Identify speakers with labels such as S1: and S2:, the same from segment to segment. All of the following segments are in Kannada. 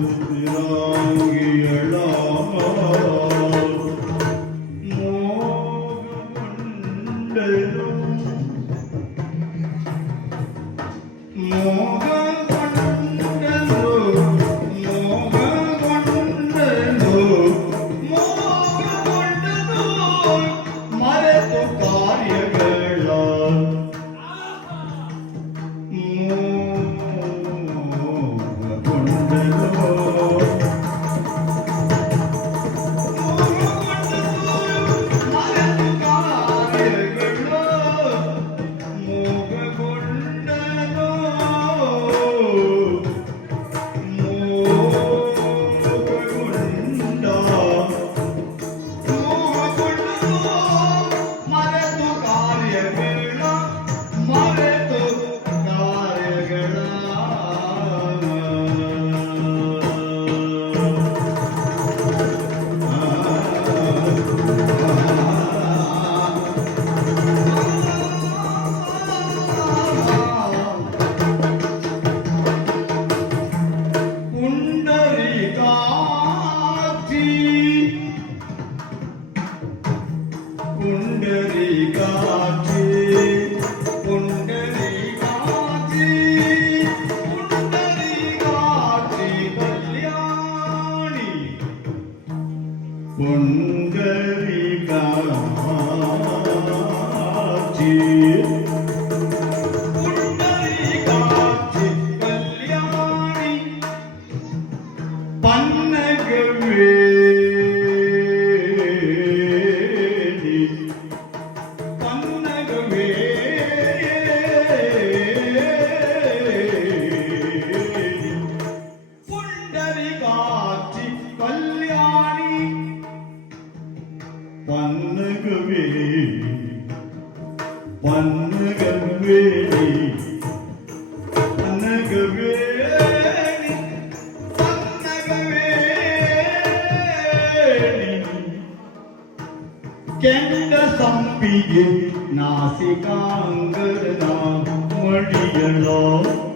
S1: ಮರೆತು ಮಡಿಯಲೋ ಕೆಂಡ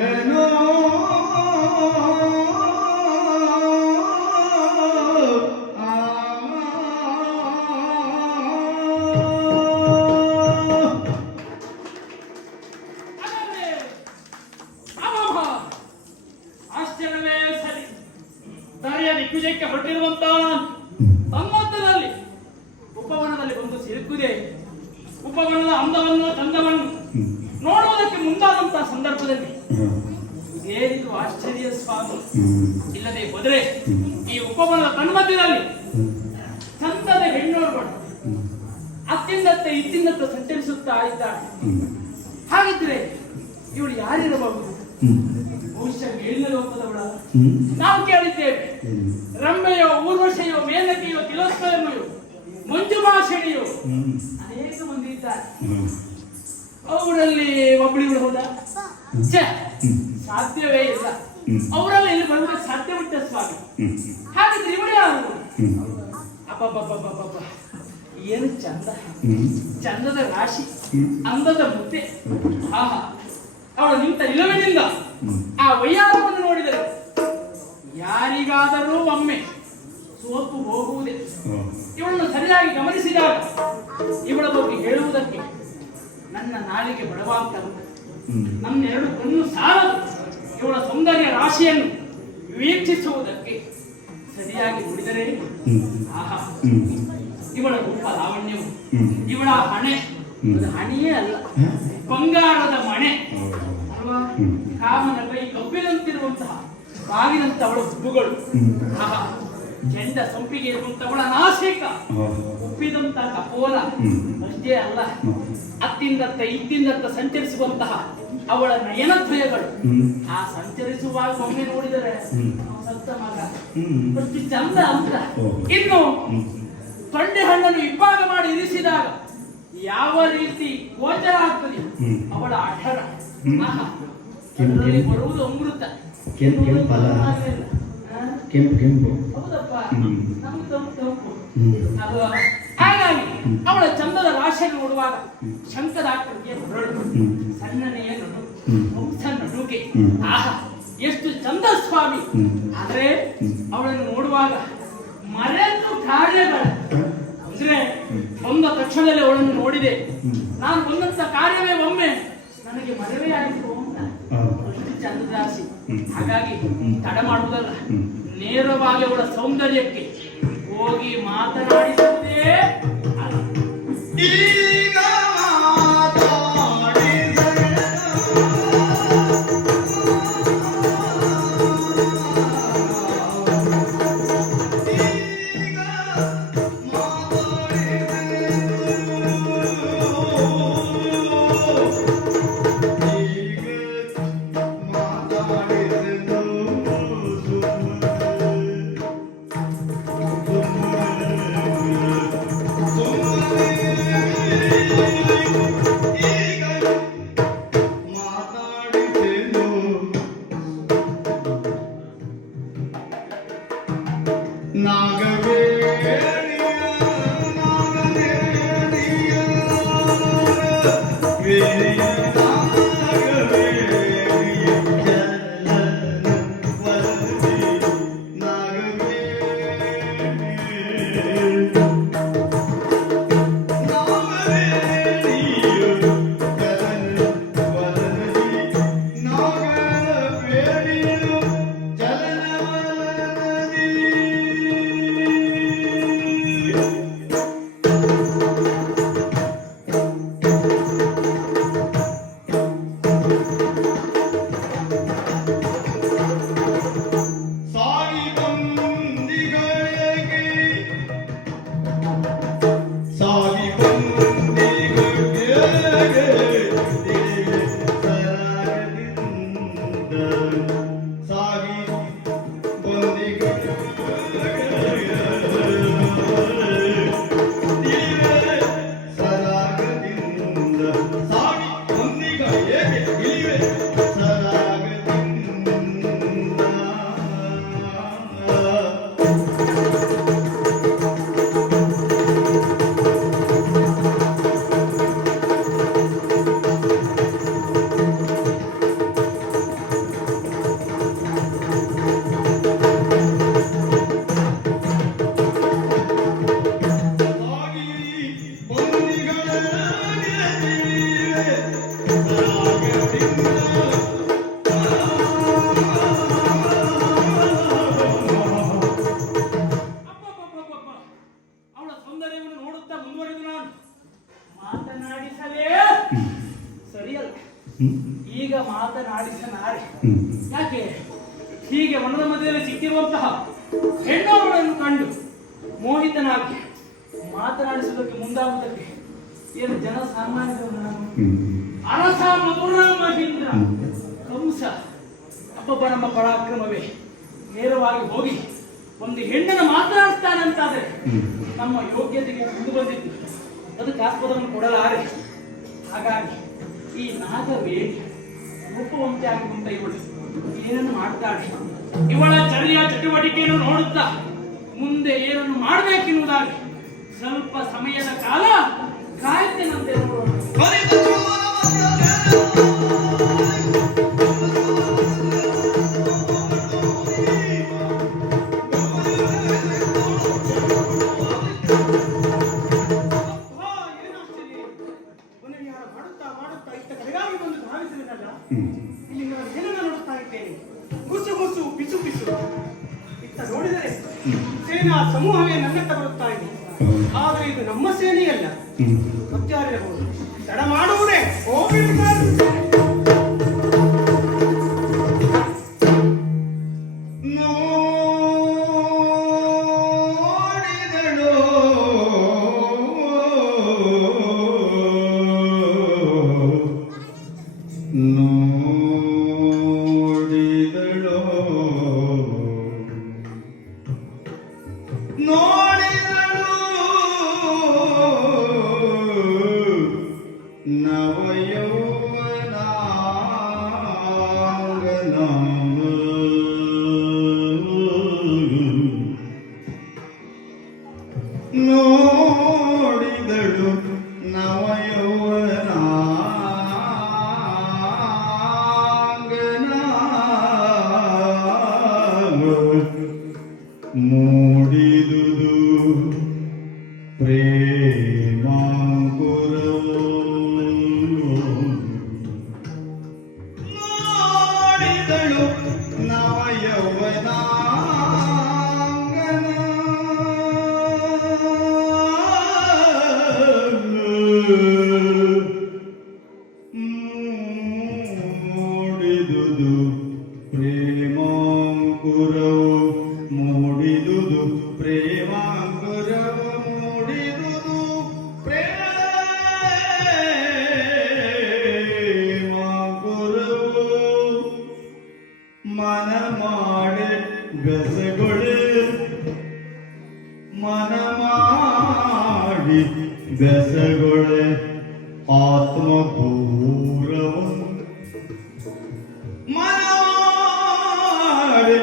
S2: Amen. ಅತ್ತಿಂದತ್ತ ಇತ್ತಿಂದತ್ತ ಸಂಚರಿಸುತ್ತಾ ಇದ್ದಾಳೆ ಹಾಗಿದ್ರೆ ಇವಳು ಯಾರಿರಬಹುದು? ಬಹುಶಃ ಮೇಲಿನ ಲೋಕದವಳ ನಾವು ಕೇಳಿದ್ದೇವೆ. ರಮ್ಮೆಯೋ ಊರ್ವಶೆಯೋ ಮೇನಕೆಯೋ ಮಂಜು ಮಂಜುಭಾಷಣಿಯೋ ಅನೇಕ ಮಂದಿ ಇದ್ದಾರೆ. ಅವರಲ್ಲಿ ಒಬ್ಬಳಿಗಳು ಹೋದ? ಸಾಧ್ಯವೇ ಇಲ್ಲ. ಅವರೆಲ್ಲ ಇಲ್ಲಿ ಬರುವ ಸಾಧ್ಯವಿಟ್ಟ ಸ್ವಾಮಿ. ಹಾಗಿದ್ರೆ ಇವಳು ಯಾರು? ಅಬ್ಬಬ್ಬಬ್ಬಬ್ಬಬ್ಬ. ಏನು ಚಂದ? ಚಂದದ ರಾಶಿ, ಅಂದದ ಮುದ್ದೆ. ಆಹಾ. ಅವಳು ನಿಂತ ನಿಲುವಿನಿಂದ ಆ ವೈಯಾರವನ್ನು ನೋಡಿದರೆ ಯಾರಿಗಾದರೂ ಒಮ್ಮೆ ಸೋತು ಹೋಗುವುದೇ. ಇವಳನ್ನು ಸರಿಯಾಗಿ ಗಮನಿಸಿದಾಗ ಇವಳ ಬಗ್ಗೆ ಹೇಳುವುದಕ್ಕೆ ನನ್ನ ನಾಲಿಗೆ ಬಡವಾಗ್ತದೆ ನನ್ನ ಎರಡು ಕಣ್ಣು ಸಾಲದು. ಇವಳ ಸೌಂದರ್ಯ ರಾಶಿಯನ್ನು ವೀಕ್ಷಿಸುವುದಕ್ಕೆ ಸರಿಯಾಗಿ ನುಡಿದರೆ, ಆಹಾ. ಇವಳ ರೂಪ ಲಾವಣ್ಯವು. ಇವಳ ಹಣೆ. ಹಣೆಯೇ ಅಲ್ಲ. ಬಂಗಾರದ ಮಣೆ. ಅಲ್ವಾ? ಕಾಮನ ಕೈ ಕಬ್ಬಿನಂತಿರುವಂತಹ ಬಾಗಿನಂತವಳ ಹುಬ್ಬುಗಳು ಆಹಾ. ಕೆಂಡ ಸಂಪಿಗೆ ಇರುವಂತವಳ ನಾಶಿಕ ಉಪ್ಪಿದಂತ ಕಪೋಲ. ಅಷ್ಟೇ ಅಲ್ಲ. ಅತ್ತಿಂದತ್ತ ಇತ್ತಿಂದತ್ತ ಸಂಚರಿಸುವಂತಹ ಅವಳ ನಯನದ್ವಯಗಳು ಆ ಸಂಚರಿಸುವಾಗ ಒಮ್ಮೆ ನೋಡಿದರೆ ಸತ್ತ ಮಗ. ಚಂದ ಅಂತ ಇನ್ನು ತೊಂಡೆ ಹಣ್ಣನ್ನು ಇಬ್ಬಾಗ ಮಾಡಿ ಇರಿಸಿದಾಗ ಯಾವ ರೀತಿ ಗೋಚರ ಆಗ್ತದೆ? ಅವಳ ಅಠರ. ಬರುವುದು ಅಮೃತ.
S3: ಕೆಂಪು ಕೆಂಪಲ್ಲ? ಕೆಂಪು ಕೆಂಪು.
S2: ಹೌದಪ್ಪ. ನಮ್ಗೆ
S3: ಹ್ಮ್.
S2: ಅಲ್ವಾ? ಹಾಗಾಗಿ ಅವಳ ಚಂದದ ರಾಶಿಯನ್ನು ನೋಡುವಾಗ ಶಂಕರ ಆಕೃತಿಯ ಹೊರಳು. ಸಣ್ಣನೆಯ ನಡು. ಮುಗ್ಧ ನಡುಗೆ. ಆಹಾ. ಎಷ್ಟು ಚಂದ ಸ್ವಾಮಿ. ಆದ್ರೆ ಅವಳನ್ನು ನೋಡುವಾಗ ಮರೆತು ಕಾರ್ಯಗಳ ಅಂದ್ರೆ ಬಂದ ತಕ್ಷಣದಲ್ಲಿ ಅವಳನ್ನು ನೋಡಿದೆ. ನಾನು ಬಂದಂತ ಕಾರ್ಯವೇ ಒಮ್ಮೆ ನನಗೆ ಮದುವೆ ಆಗಿತ್ತು ಅಂತ ರಾಶಿ ಹಾಗಾಗಿ ತಡ ಮಾಡುವುದಲ್ಲ. ನೇರವಾಗಿ ಅವಳ ಸೌಂದರ್ಯಕ್ಕೆ ಹೋಗಿ ಮಾತನಾಡಿಸುತ್ತೇ.
S1: ಈಗ ಈಗ ಮಾತನಾಡಿದ ನಾರಿ. ಯಾಕೆ?
S2: ಹೀಗೆ ಮನದ ಮಧ್ಯದಲ್ಲಿ ಸಿಕ್ಕಿರುವಂತಹ ಹೆಣ್ಣುಗಳನ್ನು ಕಂಡು ಮೋಹಿತನಾಗಿ ಮಾತನಾಡಿಸುವುದಕ್ಕೆ ಮುಂದಾಗುವುದಕ್ಕೆ ಏನು ಜನ ನಾನು? ಅರಸ ಮಧುರಾಮ ಇಂದ್ರ ಕಂಸ. ಅಬ್ಬಬ್ಬ ನಮ್ಮ ಪರಾಕ್ರಮವೇ. ನೇರವಾಗಿ ಹೋಗಿ ಒಂದು ಹೆಣ್ಣನ್ನು ಮಾತನಾಡಿಸ್ತಾನೆ ಅಂತಾದರೆ ನಮ್ಮ ಯೋಗ್ಯತೆಗೆ ಮುಂದೆ ಬಂದಿತ್ತು. ಅದಕ್ಕೆ ಆಸ್ಪದವನ್ನು ಕೊಡಲಾರೆ. ಹಾಗಾಗಿ ಈ ನಾಗವೇ ರೂಪವಂತೆ ಕುಂತ ಇವಳು. ಏನನ್ನು ಮಾಡ್ತಾಳೆ? ಇವಳ ಚರ್ಯ ಚಟುವಟಿಕೆಯನ್ನು ನೋಡುತ್ತಾ ಮುಂದೆ ಏನನ್ನು ಮಾಡಬೇಕೆನ್ನುವುದಾಗಿ ಸ್ವಲ್ಪ ಸಮಯದ ಕಾಲ ಕಾಯುತ್ತೇನಂತೆ ನೋಡೋಣ.
S4: ಮತ್ತಾರಿರಬಹುದು ತಡ
S1: ಮನ ಮಾಡಿ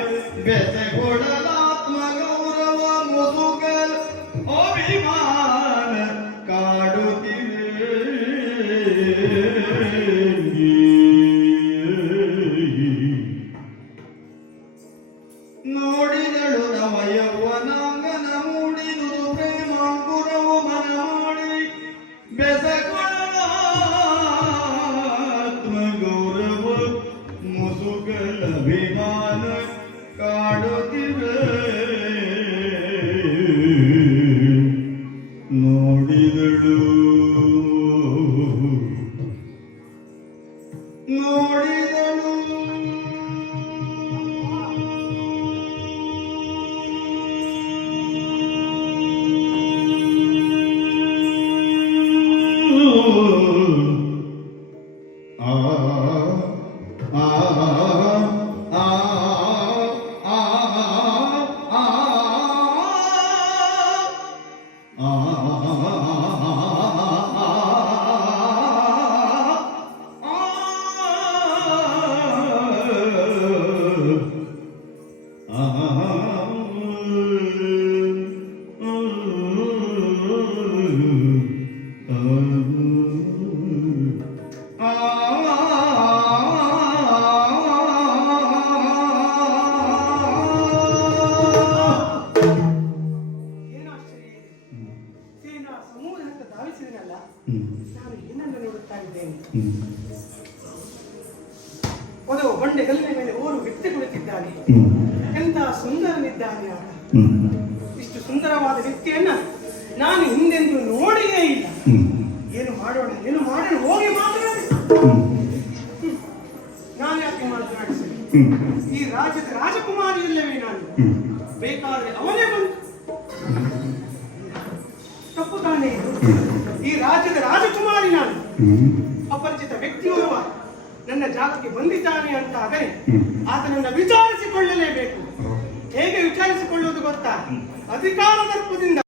S4: ಆತ ಇಷ್ಟು ಸುಂದರವಾದ ವ್ಯಕ್ತಿಯನ್ನ ನಾನು ಹಿಂದೆಂದು ನೋಡಿಯೇ ಇಲ್ಲ. ಏನು ಮಾಡೋಣ ಏನು ಮಾಡೋಣ ಹೋಗಿ ಮಾತನಾಡಿ ನಾನು ಯಾಕೆ ಮಾತನಾಡಿಸಿ ಈ ರಾಜ್ಯದ ರಾಜಕುಮಾರಿ ಇಲ್ಲವೇ ನಾನು. ಬೇಕಾದ್ರೆ ಅವನೇ ಬಂದು. ತಪ್ಪು ತಾನೇ ಇದು? ಈ ರಾಜ್ಯದ ರಾಜಕುಮಾರಿ ನಾನು. ಅಪರಿಚಿತ ವ್ಯಕ್ತಿಯೋರ್ವ ನನ್ನ ಜಾಗಕ್ಕೆ ಬಂದಿದ್ದಾನೆ ಅಂತ ಆದರೆ
S1: ಹ್ಮ್.
S4: ಆತನನ್ನ ವಿಚಾರಿಸಿಕೊಳ್ಳಲೇಬೇಕು. ಹೇಗೆ ವಿಚಾರಿಸಿಕೊಳ್ಳುವುದು ಗೊತ್ತಾ? ಅಧಿಕಾರ ದರ್ಪದಿಂದ.